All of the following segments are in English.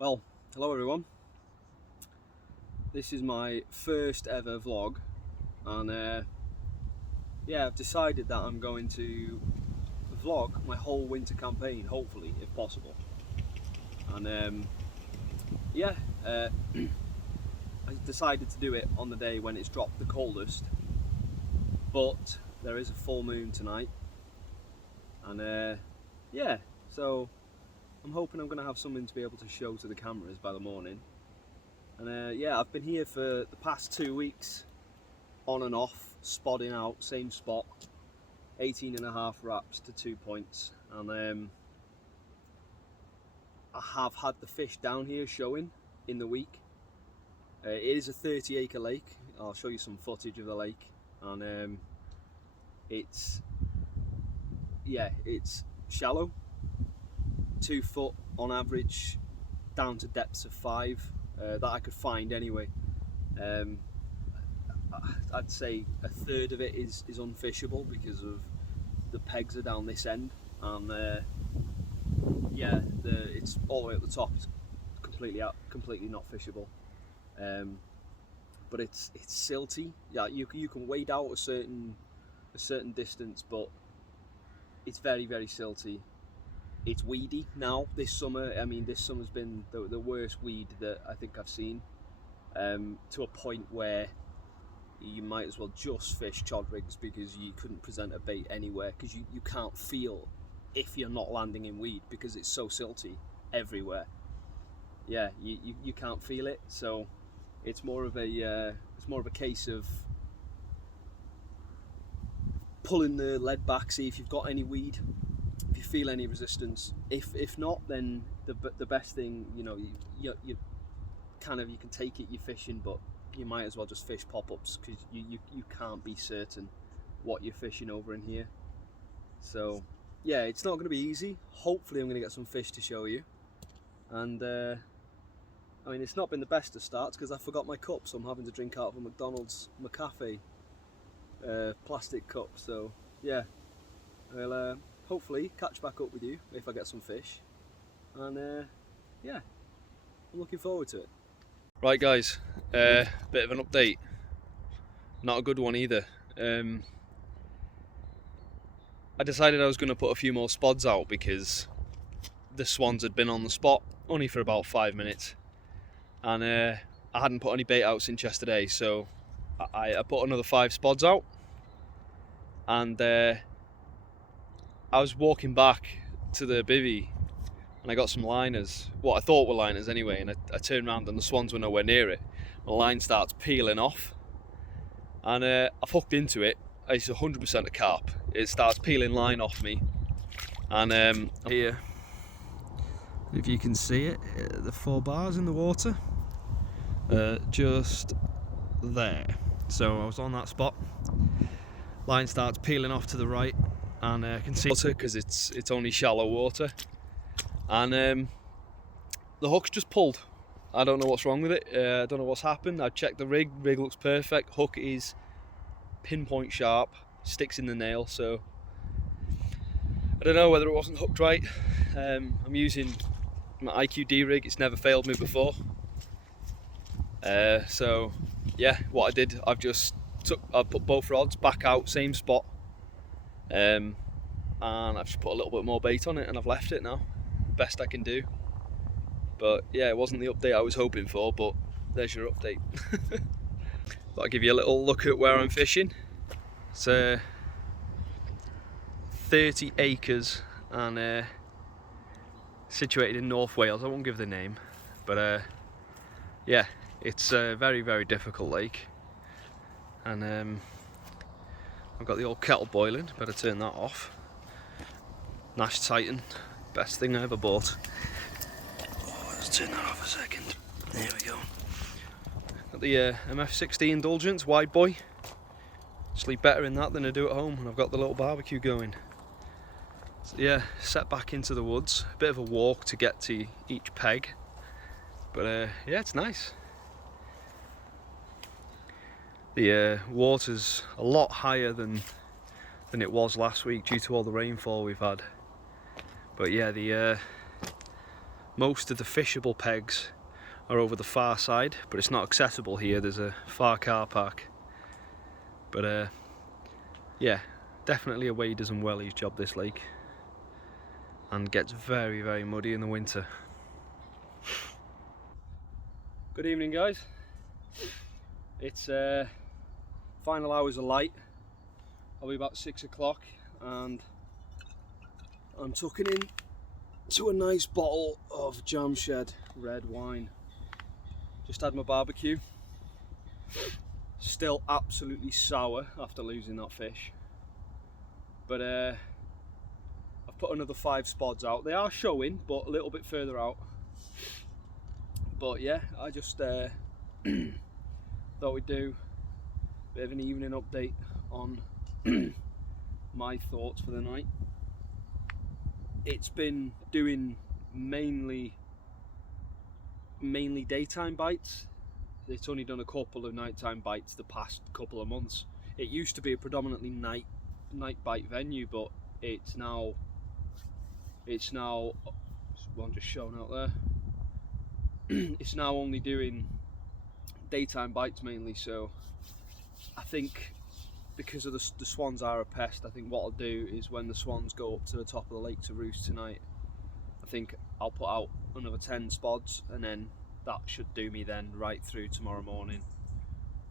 Well, hello everyone. This is my first ever vlog, and I've decided that I'm going to vlog my whole winter campaign, hopefully, if possible. And I decided to do it on the day when it's dropped the coldest, but there is a full moon tonight, and so I'm hoping I'm going to have something to be able to show to the cameras by the morning. And I've been here for the past 2 weeks, on and off, spodding out, same spot, 18.5 wraps to 2 points. And I have had the fish down here showing in the week. It is a 30-acre lake. I'll show you some footage of the lake. And it's shallow, 2 foot on average, down to depths of 5. That I could find anyway. I'd say a third of it is unfishable because of the pegs are down this end, and it's all the way at the top. It's completely not fishable. But it's silty. Yeah, you can wade out a certain distance, but it's very silty. It's weedy now this summer. I mean, this summer's been the worst weed that I think I've seen, to a point where you might as well just fish chod rigs because you couldn't present a bait anywhere, because you can't feel if you're not landing in weed because it's so silty everywhere. Yeah, you can't feel it, so it's more of a case of pulling the lead back, see if you've got any weed, if you feel any resistance. If not, then the best thing, you can take it, you're fishing, but you might as well just fish pop-ups, because you can't be certain what you're fishing over in here. So yeah, it's not going to be easy. Hopefully I'm going to get some fish to show you. And I mean, it's not been the best of starts because I forgot my cup, so I'm having to drink out of a McDonald's McCafe plastic cup. So yeah, I'll hopefully catch back up with you if I get some fish, and I'm looking forward to it. Right guys, bit of an update. Not a good one either. I decided I was going to put a few more spods out because the swans had been on the spot only for about 5 minutes, and I hadn't put any bait out since yesterday, so I put another 5 spods out. And I was walking back to the bivvy and I got some liners, what I thought were liners anyway, and I turned around and the swans were nowhere near it. The line starts peeling off, and I've hooked into it. It's 100% a carp. It starts peeling line off me, and here, if you can see it, the 4 bars in the water, just there. So I was on that spot. Line starts peeling off to the right, and I can see water because it's only shallow water, and the hook's just pulled. I don't know what's wrong with it. I don't know what's happened. I've checked the rig. Rig looks perfect. Hook is pinpoint sharp, sticks in the nail. So I don't know whether it wasn't hooked right. I'm using my IQD rig. It's never failed me before. So yeah, what I did, I put both rods back out, same spot, and I've just put a little bit more bait on it, and I've left it now. Best I can do. But yeah, it wasn't the update I was hoping for, but there's your update. Thought I'd give you a little look at where I'm fishing. It's 30 acres and situated in North Wales. I won't give the name, but yeah, it's a very difficult lake. And I've got the old kettle boiling, better turn that off. Nash Titan, best thing I ever bought. Oh, let's turn that off a second. There we go. Got the MF60 Indulgence, wide boy. Sleep better in that than I do at home, and I've got the little barbecue going. So yeah, set back into the woods. A bit of a walk to get to each peg, but yeah, it's nice. The water's a lot higher than it was last week due to all the rainfall we've had. But yeah, the Most of the fishable pegs are over the far side, but it's not accessible here. There's a far car park. But yeah, definitely a waders and wellies job, this lake, and gets very, very muddy in the winter. Good evening, guys. It's final hours of light. I'll be about 6 o'clock, and I'm tucking in to a nice bottle of Jamshed red wine. Just had my barbecue. Still absolutely sour after losing that fish. But I've put another 5 spods out. They are showing, but a little bit further out. But yeah, I just thought we'd do a bit of an evening update on my thoughts for the night. It's been doing mainly daytime bites. It's only done a couple of nighttime bites the past couple of months. It used to be a predominantly night bite venue, but it's now one just shown out there. It's now only doing daytime bites mainly. So I think, because of the swans are a pest, I think what I'll do is, when the swans go up to the top of the lake to roost tonight, I think I'll put out another 10 spods, and then that should do me then right through tomorrow morning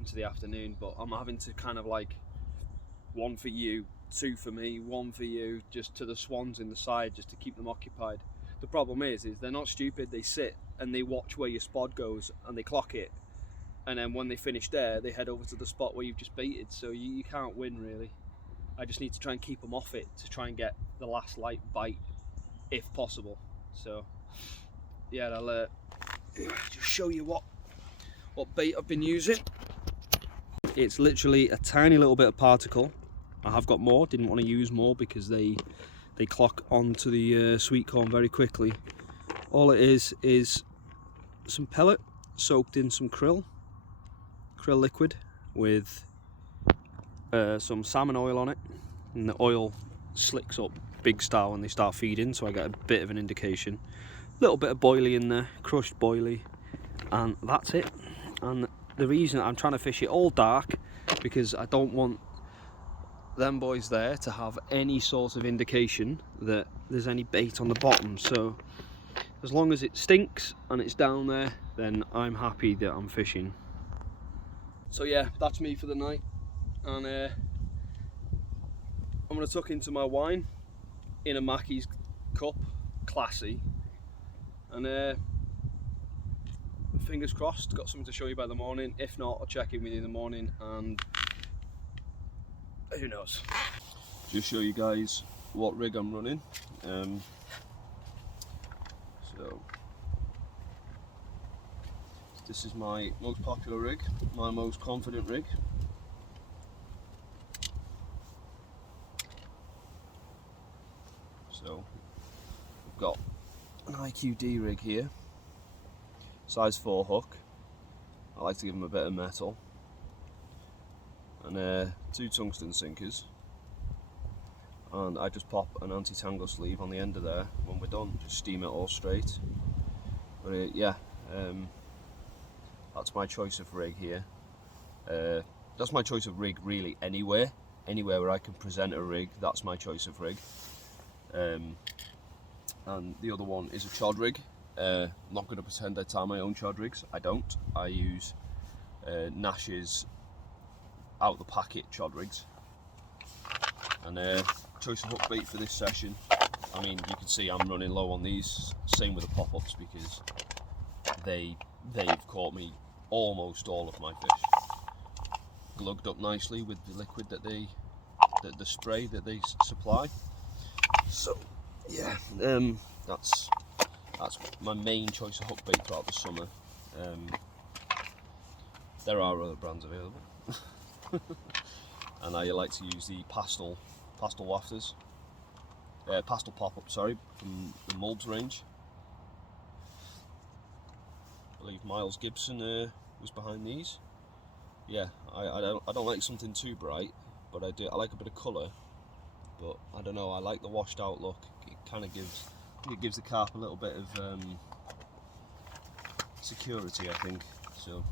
into the afternoon. But I'm having to kind of like, 1 for you, 2 for me, 1 for you, just to the swans in the side, just to keep them occupied. The problem is they're not stupid. They sit and they watch where your spod goes and they clock it, and then when they finish there, they head over to the spot where you've just baited. So you can't win, really. I just need to try and keep them off it to try and get the last light bite if possible. So yeah, I'll just show you what bait I've been using. It's literally a tiny little bit of particle. I have got more, didn't want to use more because they clock onto the sweet corn very quickly. All it is some pellet soaked in some krill liquid with some salmon oil on it, and the oil slicks up big style when they start feeding, so I get a bit of an indication. A little bit of boilie in there, crushed boilie, and that's it. And the reason I'm trying to fish it all dark, because I don't want them boys there to have any sort of indication that there's any bait on the bottom. So as long as it stinks and it's down there, then I'm happy that I'm fishing. So yeah, that's me for the night, and I'm going to tuck into my wine in a Mackey's cup, classy, and fingers crossed, got something to show you by the morning. If not, I'll check in with you in the morning, and who knows. Just show you guys what rig I'm running. So this is my most popular rig, my most confident rig. So we've got an IQD rig here, size 4 hook. I like to give them a bit of metal, and 2 tungsten sinkers, and I just pop an anti-tangle sleeve on the end of there when we're done, just steam it all straight. But yeah, that's my choice of rig here. That's my choice of rig really anywhere where I can present a rig, that's my choice of rig. And the other one is a chod rig. I'm not going to pretend I tie my own chod rigs, I don't. I use Nash's out the packet chod rigs. And choice of hook bait for this session, I mean, you can see I'm running low on these, same with the pop-ups, because they've caught me almost all of my fish. Glugged up nicely with the liquid that the spray that they supply. So yeah, that's my main choice of hook bait throughout the summer. There are other brands available, and I like to use the pastel wafters, pastel pop-up, sorry, from the Mulbs range. I believe Miles Gibson was behind these. Yeah, I don't like something too bright, but I like a bit of colour. But I don't know, I like the washed out look. It kind of gives the carp a little bit of security, I think. So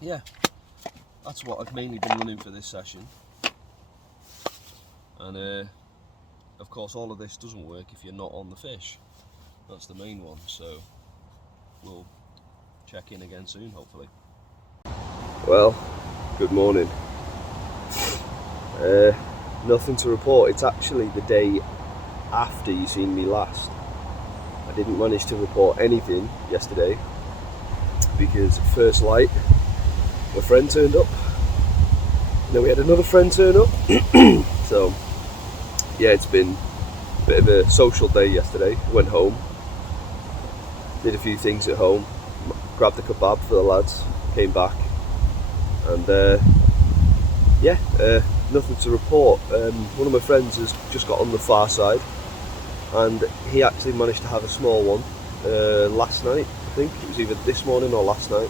yeah, that's what I've mainly been running for this session. And of course all of this doesn't work if you're not on the fish. That's the main one, so we'll check in again soon, hopefully. Well, good morning. Nothing to report. It's actually the day after you seen me last. I didn't manage to report anything yesterday because at first light my friend turned up, and then we had another friend turn up. So yeah, it's been a bit of a social day yesterday. Went home, did a few things at home, grabbed a kebab for the lads, came back, and yeah, nothing to report. One of my friends has just got on the far side, and he actually managed to have a small one last night. I think it was either this morning or last night,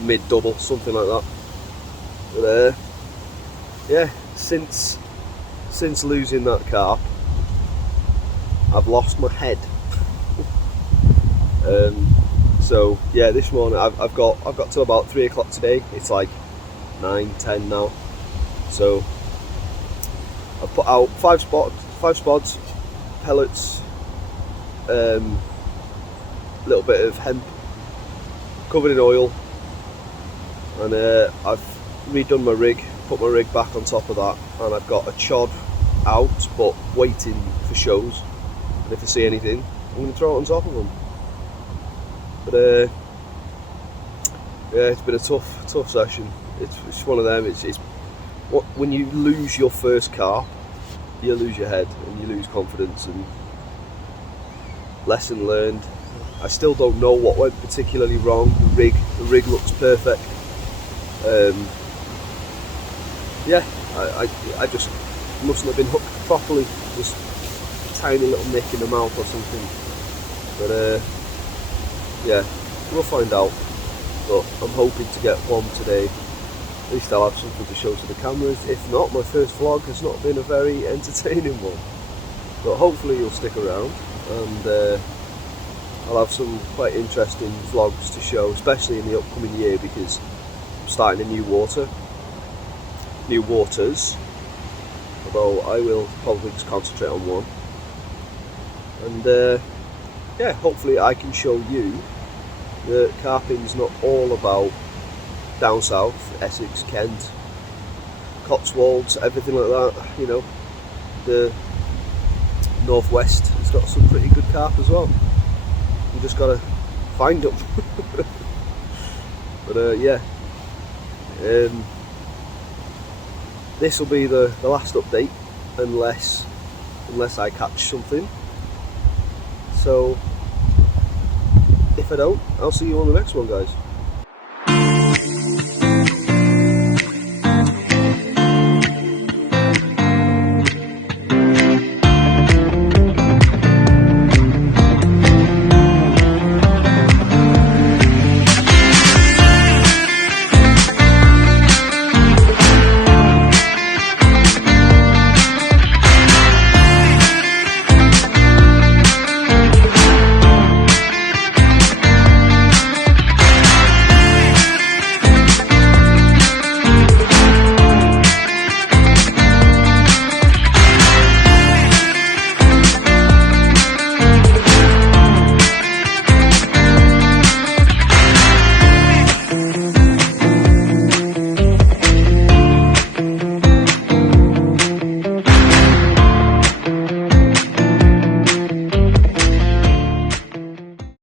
mid-double, something like that. But yeah, since losing that carp, I've lost my head. So yeah, this morning I've got till about 3 o'clock today. It's like 9-10 now. So I've put out five spods, pellets, little bit of hemp covered in oil, and I've redone my rig, put my rig back on top of that, and I've got a chod out but waiting for shows, and if I see anything I'm going to throw it on top of them. But yeah, it's been a tough session. It's one of them. It's when you lose your first carp, you lose your head and you lose confidence, and lesson learned. I still don't know what went particularly wrong. The rig looks perfect. Yeah, I just mustn't have been hooked properly. Just a tiny little nick in the mouth or something. But yeah, we'll find out. But I'm hoping to get one today. At least I'll have something to show to the cameras. If not, my first vlog has not been a very entertaining one. But hopefully you'll stick around, and I'll have some quite interesting vlogs to show, especially in the upcoming year, because I'm starting a new waters. Although I will probably just concentrate on one. And yeah, hopefully I can show you that carping's not all about down south, Essex, Kent, Cotswolds, everything like that. You know, the northwest has got some pretty good carp as well. You just gotta find them. But yeah, this will be the last update, unless I catch something. So if I don't, I'll see you on the next one, guys.